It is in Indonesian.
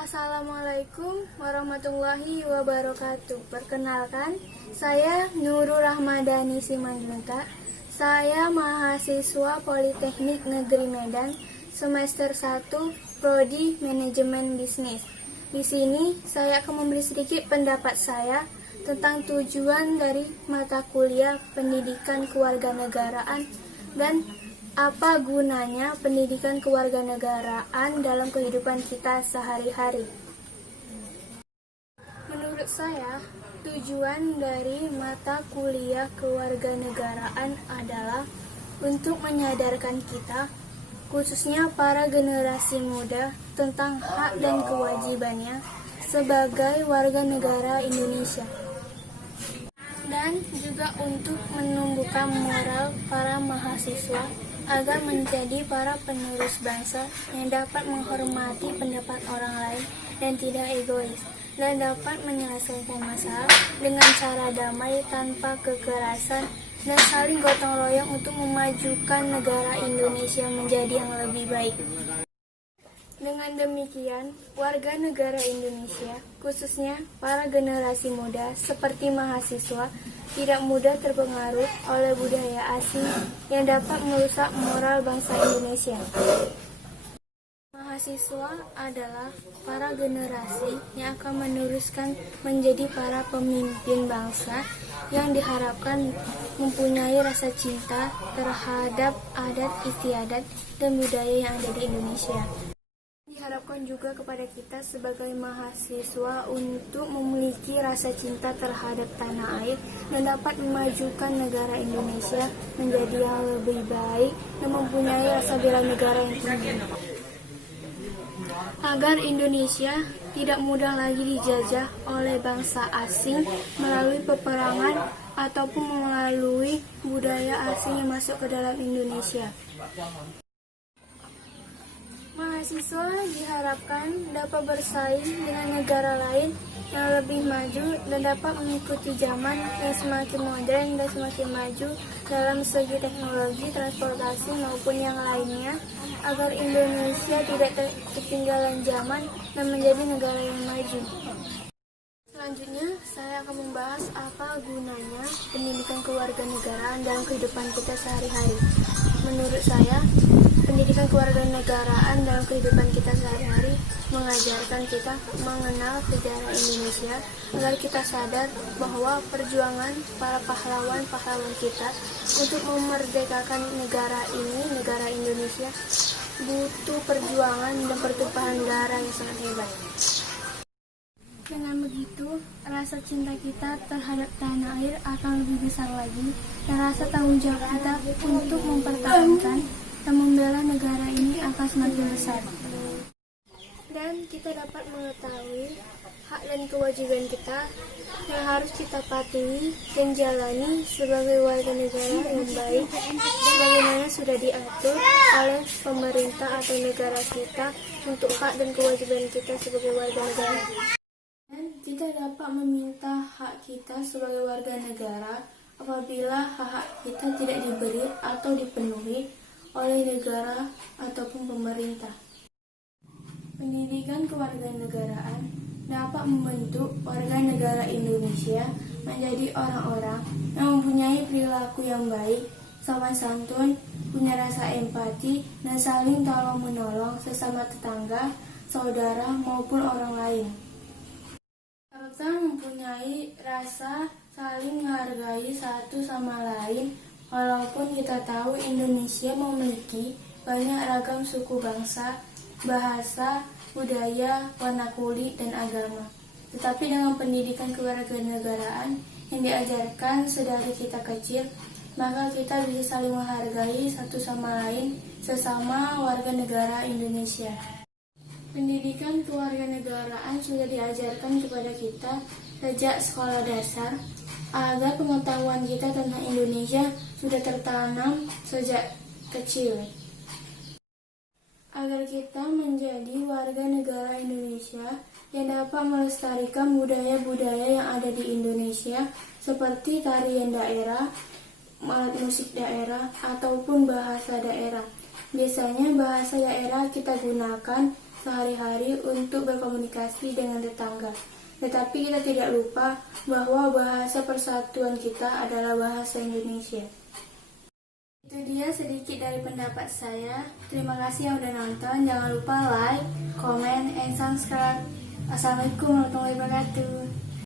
Assalamualaikum warahmatullahi wabarakatuh. Perkenalkan, saya Nurul Rahmadani Simanjuntak. Saya mahasiswa Politeknik Negeri Medan, semester 1, Prodi Manajemen Bisnis. Di sini saya akan memberi sedikit pendapat saya tentang tujuan dari mata kuliah Pendidikan Kewarganegaraan dan apa gunanya pendidikan kewarganegaraan dalam kehidupan kita sehari-hari. Menurut saya, tujuan dari mata kuliah kewarganegaraan adalah untuk menyadarkan kita, khususnya para generasi muda, tentang hak dan kewajibannya sebagai warga negara Indonesia. Dan juga untuk menumbuhkan moral para mahasiswa agar menjadi para penerus bangsa yang dapat menghormati pendapat orang lain dan tidak egois, dan dapat menyelesaikan masalah dengan cara damai tanpa kekerasan dan saling gotong royong untuk memajukan negara Indonesia menjadi yang lebih baik. Dengan demikian, warga negara Indonesia, khususnya para generasi muda seperti mahasiswa, tidak mudah terpengaruh oleh budaya asing yang dapat merusak moral bangsa Indonesia. Mahasiswa adalah para generasi yang akan meneruskan menjadi para pemimpin bangsa yang diharapkan mempunyai rasa cinta terhadap adat istiadat dan budaya yang ada di Indonesia. Diharapkan juga kepada kita sebagai mahasiswa untuk memiliki rasa cinta terhadap tanah air dan dapat memajukan negara Indonesia menjadi yang lebih baik dan mempunyai rasa bela negara yang tinggi. Agar Indonesia tidak mudah lagi dijajah oleh bangsa asing melalui peperangan ataupun melalui budaya asing yang masuk ke dalam Indonesia. Mahasiswa diharapkan dapat bersaing dengan negara lain yang lebih maju dan dapat mengikuti zaman yang semakin modern dan semakin maju dalam segi teknologi, transportasi maupun yang lainnya, agar Indonesia tidak ketinggalan zaman dan menjadi negara yang maju. Selanjutnya, saya akan membahas apa gunanya pendidikan kewarganegaraan dalam kehidupan kita sehari-hari. Menurut saya, pendidikan kewarganegaraan dalam kehidupan kita sehari-hari mengajarkan kita mengenal sejarah Indonesia agar kita sadar bahwa perjuangan para pahlawan-pahlawan kita untuk memerdekakan negara ini, negara Indonesia, butuh perjuangan dan pertumpahan darah yang sangat hebat. Dengan begitu, rasa cinta kita terhadap tanah air akan lebih besar lagi, dan rasa tanggung jawab kita untuk mempertahankan dan membela negara ini akan semakin besar. Dan kita dapat mengetahui hak dan kewajiban kita yang harus kita patuhi dan jalani sebagai warga negara yang baik, sebagaimana sudah diatur oleh pemerintah atau negara kita untuk hak dan kewajiban kita sebagai warga negara. Dan kita dapat meminta hak kita sebagai warga negara apabila hak kita tidak diberi atau dipenuhi oleh negara ataupun pemerintah. Pendidikan kewarganegaraan dapat membentuk warga negara Indonesia menjadi orang-orang yang mempunyai perilaku yang baik, sopan santun, punya rasa empati, dan saling tolong-menolong sesama tetangga, saudara, maupun orang lain. Serta mempunyai rasa saling menghargai satu sama lain, walaupun kita tahu Indonesia memiliki banyak ragam suku bangsa, bahasa, budaya, warna kulit, dan agama. Tetapi dengan pendidikan kewarganegaraan yang diajarkan sedari kita kecil, maka kita bisa saling menghargai satu sama lain sesama warga negara Indonesia. Pendidikan kewarganegaraan sudah diajarkan kepada kita sejak sekolah dasar, agar pengetahuan kita tentang Indonesia sudah tertanam sejak kecil. Agar kita menjadi warga negara Indonesia yang dapat melestarikan budaya-budaya yang ada di Indonesia, seperti tarian daerah, alat musik daerah, ataupun bahasa daerah. Biasanya bahasa daerah kita gunakan sehari-hari untuk berkomunikasi dengan tetangga. Tetapi kita tidak lupa bahwa bahasa persatuan kita adalah bahasa Indonesia. Itu dia sedikit dari pendapat saya. Terima kasih yang udah nonton. Jangan lupa like, comment, and subscribe. Assalamualaikum warahmatullahi wabarakatuh.